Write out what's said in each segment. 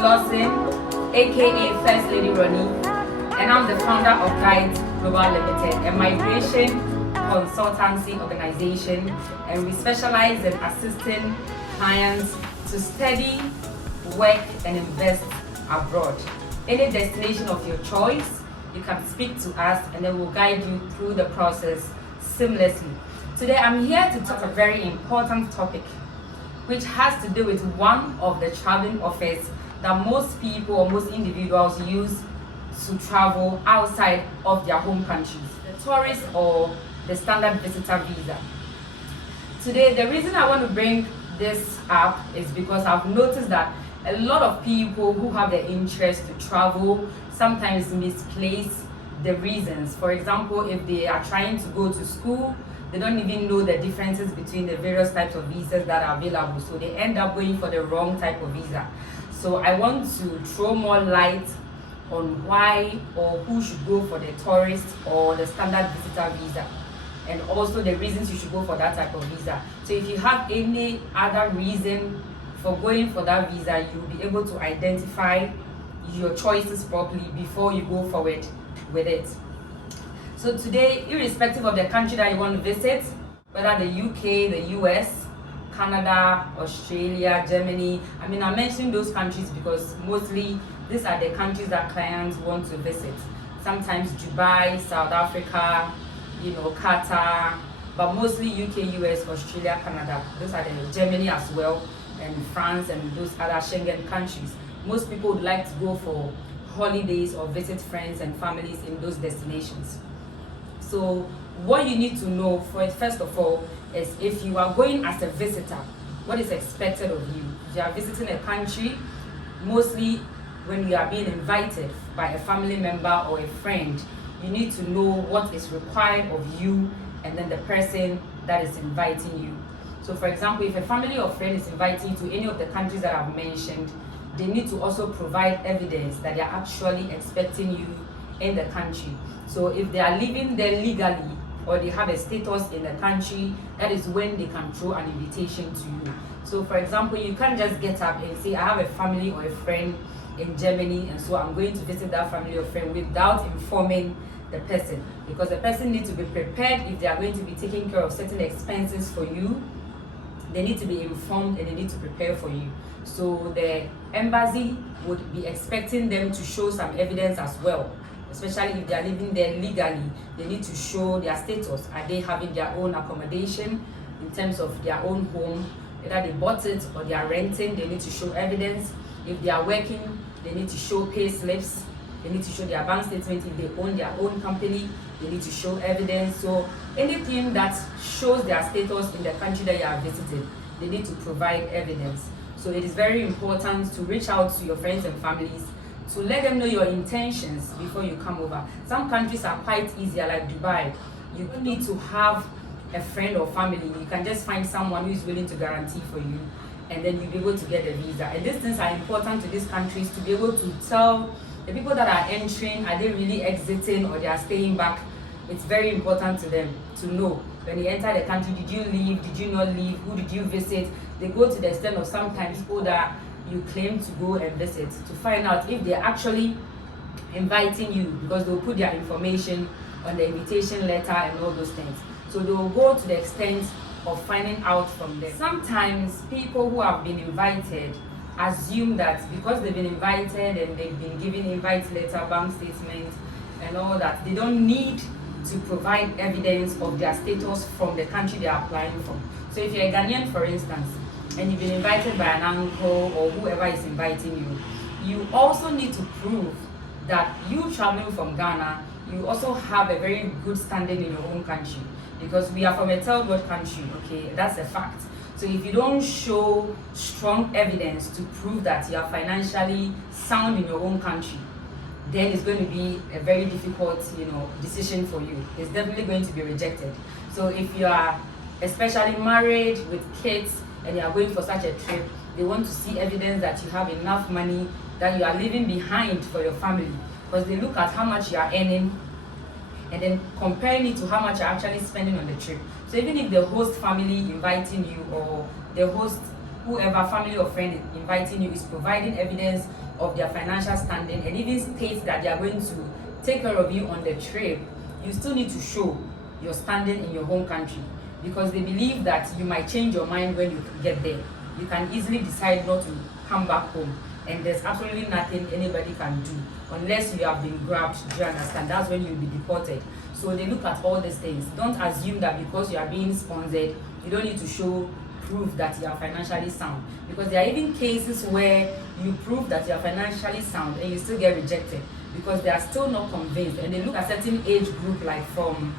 Lawson, aka First Lady Ronnie, and I'm the founder of Guides Global Limited, a migration consultancy organization, and we specialize in assisting clients to study, work, and invest abroad. Any destination of your choice, you can speak to us and then we'll guide you through the process seamlessly. Today I'm here to talk a very important topic which has to do with one of the traveling offers that most people or most individuals use to travel outside of their home countries, the tourist or the standard visitor visa. Today, the reason I want to bring this up is because I've noticed that a lot of people who have the interest to travel sometimes misplace the reasons. For example, if they are trying to go to school, they don't even know the differences between the various types of visas that are available, so they end up going for the wrong type of visa. So I want to throw more light on why or who should go for the tourist or the standard visitor visa, and also the reasons you should go for that type of visa. So if you have any other reason for going for that visa, you'll be able to identify your choices properly before you go forward with it. So today, irrespective of the country that you want to visit, whether the UK, the US, Canada, Australia, Germany, I'm mentioning those countries because mostly these are the countries that clients want to visit. Sometimes Dubai, South Africa, Qatar, but mostly UK, US, Australia, Canada. Those are the Germany as well, and France and those other Schengen countries. Most people would like to go for holidays or visit friends and families in those destinations. So what you need to know first of all is if you are going as a visitor, what is expected of you. If you are visiting a country, mostly when you are being invited by a family member or a friend, you need to know what is required of you and then the person that is inviting you. So for example, if a family or friend is inviting you to any of the countries that I've mentioned, they need to also provide evidence that they are actually expecting you in the country. So if they are living there legally or they have a status in the country, that is when they can throw an invitation to you. So for example, you can't just get up and say, I have a family or a friend in Germany, and so I'm going to visit that family or friend without informing the person, because the person needs to be prepared. If they are going to be taking care of certain expenses for you, they need to be informed and they need to prepare for you. So the embassy would be expecting them to show some evidence as well, especially if they are living there legally. They need to show their status. Are they having their own accommodation in terms of their own home? Whether they bought it or they are renting, they need to show evidence. If they are working, they need to show pay slips. They need to show their bank statement. If they own their own company, they need to show evidence. So anything that shows their status in the country that you are visiting, they need to provide evidence. So it is very important to reach out to your friends and families to let them know your intentions before you come over. Some countries are quite easier, like Dubai. You don't need to have a friend or family. You can just find someone who is willing to guarantee for you, and then you'll be able to get the visa. And these things are important to these countries to be able to tell the people that are entering, are they really exiting or they are staying back. It's very important to them to know when you enter the country, did you leave, did you not leave, who did you visit. They go to the extent of sometimes people that you claim to go and visit to find out if they're actually inviting you, because they'll put their information on the invitation letter and all those things. So they'll go to the extent of finding out from them. Sometimes people who have been invited assume that because they've been invited and they've been given invite letter, bank statement and all that, they don't need to provide evidence of their status from the country they are applying from. So if you're a Ghanaian, for instance, and you've been invited by an uncle or whoever is inviting you, you also need to prove that you traveling from Ghana, you also have a very good standing in your own country, because we are from a third world country, okay? That's a fact. So if you don't show strong evidence to prove that you are financially sound in your own country, then it's going to be a very difficult, decision for you. It's definitely going to be rejected. So if you are especially married with kids and you are going for such a trip, they want to see evidence that you have enough money that you are leaving behind for your family, because they look at how much you are earning and then comparing it to how much you're actually spending on the trip. So even if the host family inviting you, or the host, whoever family or friend inviting you, is providing evidence of their financial standing and even state that they are going to take care of you on the trip, you still need to show your standing in your home country, because they believe that you might change your mind when you get there. You can easily decide not to come back home, and there's absolutely nothing anybody can do unless you have been grabbed. Do you understand? That's when you'll be deported. So they look at all these things. Don't assume that because you are being sponsored, you don't need to show proof that you are financially sound, because there are even cases where you prove that you are financially sound and you still get rejected because they are still not convinced, and they look at certain age group, like from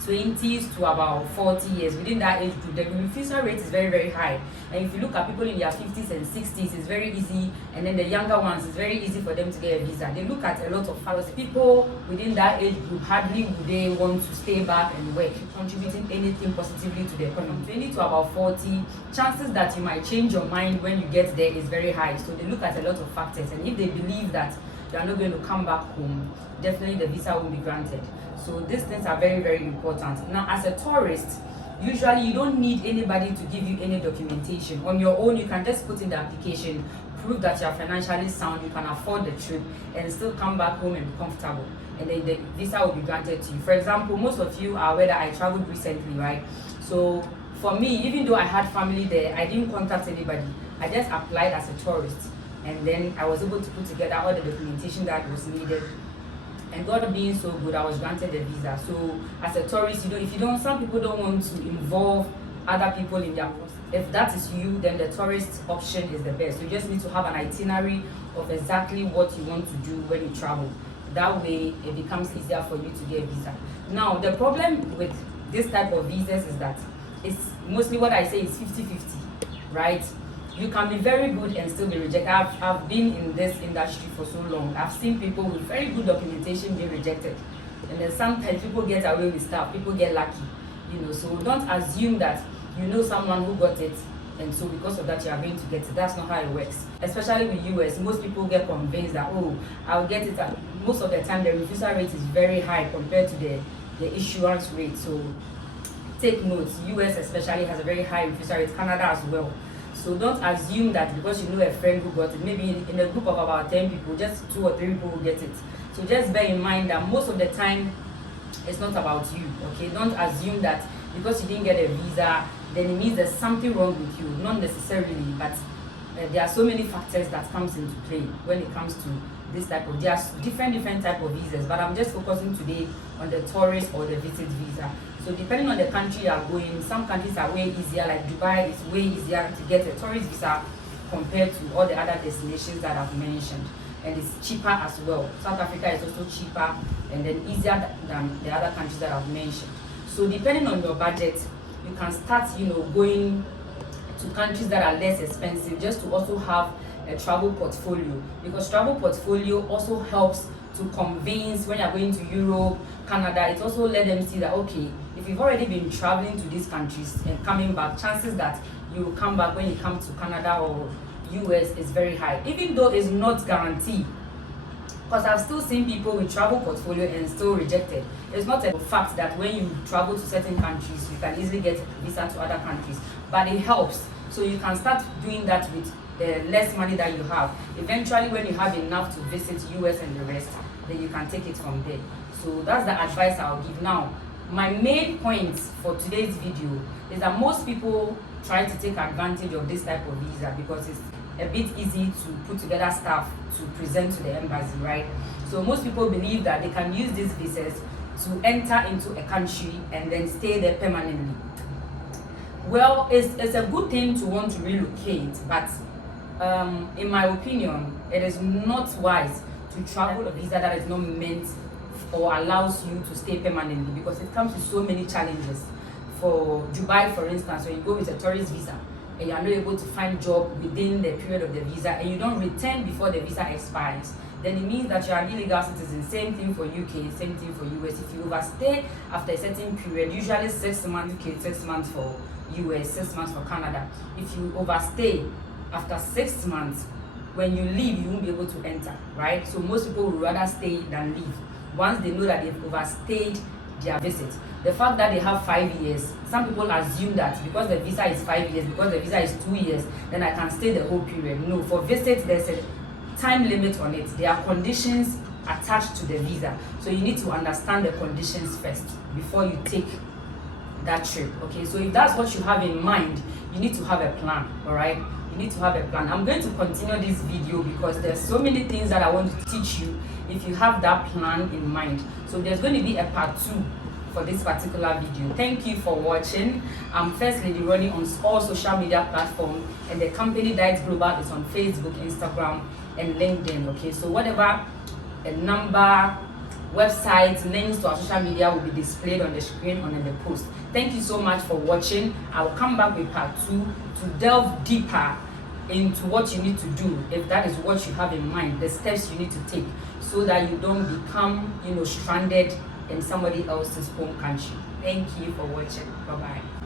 20s to about 40 years. Within that age group, the refusal rate is very, very high. And if you look at people in their 50s and 60s, it's very easy, and then the younger ones, it's very easy for them to get a visa. They look at a lot of factors. People within that age group, hardly would they want to stay back and work, contributing anything positively to the economy. 20 to about 40, chances that you might change your mind when you get there is very high. So they look at a lot of factors, and if they believe that you are not going to come back home, definitely the visa will be granted. So these things are very, very important. Now, as a tourist, usually you don't need anybody to give you any documentation. On your own, you can just put in the application, prove that you are financially sound, you can afford the trip, and still come back home and be comfortable. And then the visa will be granted to you. For example, most of you are aware that I traveled recently, right? So for me, even though I had family there, I didn't contact anybody. I just applied as a tourist. And then I was able to put together all the documentation that was needed. And God being so good, I was granted a visa. So as a tourist, if you don't, some people don't want to involve other people in their process. If that is you, then the tourist option is the best. So you just need to have an itinerary of exactly what you want to do when you travel. That way, it becomes easier for you to get a visa. Now, the problem with this type of visas is that it's mostly, what I say is 50-50, right? You can be very good and still be rejected. I've been in this industry for so long. I've seen people with very good documentation being rejected. And then sometimes people get away with stuff, people get lucky. So don't assume that you know someone who got it, and so because of that you are going to get it. That's not how it works. Especially with US, most people get convinced that, oh, I'll get it. Most of the time the refusal rate is very high compared to the issuance rate. So take notes. US especially has a very high refusal rate, Canada as well. So don't assume that because you know a friend who got it, maybe in a group of about 10 people, just 2 or 3 people will get it. So just bear in mind that most of the time, it's not about you, okay? Don't assume that because you didn't get a visa, then it means there's something wrong with you. Not necessarily, but there are so many factors that comes into play when it comes to this type of, there are different type of visas, but I'm just focusing today on the tourist or the visit visa. So depending on the country you are going, some countries are way easier, like Dubai is way easier to get a tourist visa compared to all the other destinations that I've mentioned. And it's cheaper as well. South Africa is also cheaper and then easier than the other countries that I've mentioned. So depending on your budget, you can start, going to countries that are less expensive, just to also have a travel portfolio, because travel portfolio also helps to convince when you're going to Europe, Canada. It also let them see that, okay, if you've already been traveling to these countries and coming back, chances that you will come back when you come to Canada or US is very high, even though it's not guaranteed. Because I've still seen people with travel portfolio and still rejected. It's not a fact that when you travel to certain countries, you can easily get a visa to other countries, but it helps. So you can start doing that with the less money that you have. Eventually, when you have enough to visit US and the rest, then you can take it from there. So that's the advice I'll give. Now, my main point for today's video is that most people try to take advantage of this type of visa because it's a bit easy to put together stuff to present to the embassy, right? So most people believe that they can use these visas to enter into a country and then stay there permanently. Well, it's a good thing to want to relocate, but in my opinion, it is not wise to travel a visa that is not meant or allows you to stay permanently, because it comes with so many challenges. For Dubai, for instance, when you go with a tourist visa and you are not able to find job within the period of the visa and you don't return before the visa expires, then it means that you are an illegal citizen. Same thing for UK, same thing for US. If you overstay after a certain period, usually 6 months UK, 6 months for US, 6 months for Canada. If you overstay after 6 months, when you leave, you won't be able to enter, right? So most people would rather stay than leave once they know that they've overstayed their visit. The fact that they have 5 years, some people assume that because the visa is 5 years, because the visa is 2 years, then I can stay the whole period. No, for visits, there's a time limit on it. There are conditions attached to the visa, so you need to understand the conditions first before you take that trip. Okay, so if that's what you have in mind, you need to have a plan. All right, you need to have a plan. I'm going to continue this video because there's so many things that I want to teach you if you have that plan in mind. So there's going to be a part 2 for this particular video. Thank you for watching. I'm First Lady Ronnie on all social media platforms, and the company Diet Global is on Facebook, Instagram, and LinkedIn. Okay, so whatever a number, websites, links to our social media will be displayed on the screen and in the post. Thank you so much for watching. I will come back with part 2 to delve deeper into what you need to do if that is what you have in mind, the steps you need to take so that you don't become, stranded in somebody else's home country. Thank you for watching. Bye bye.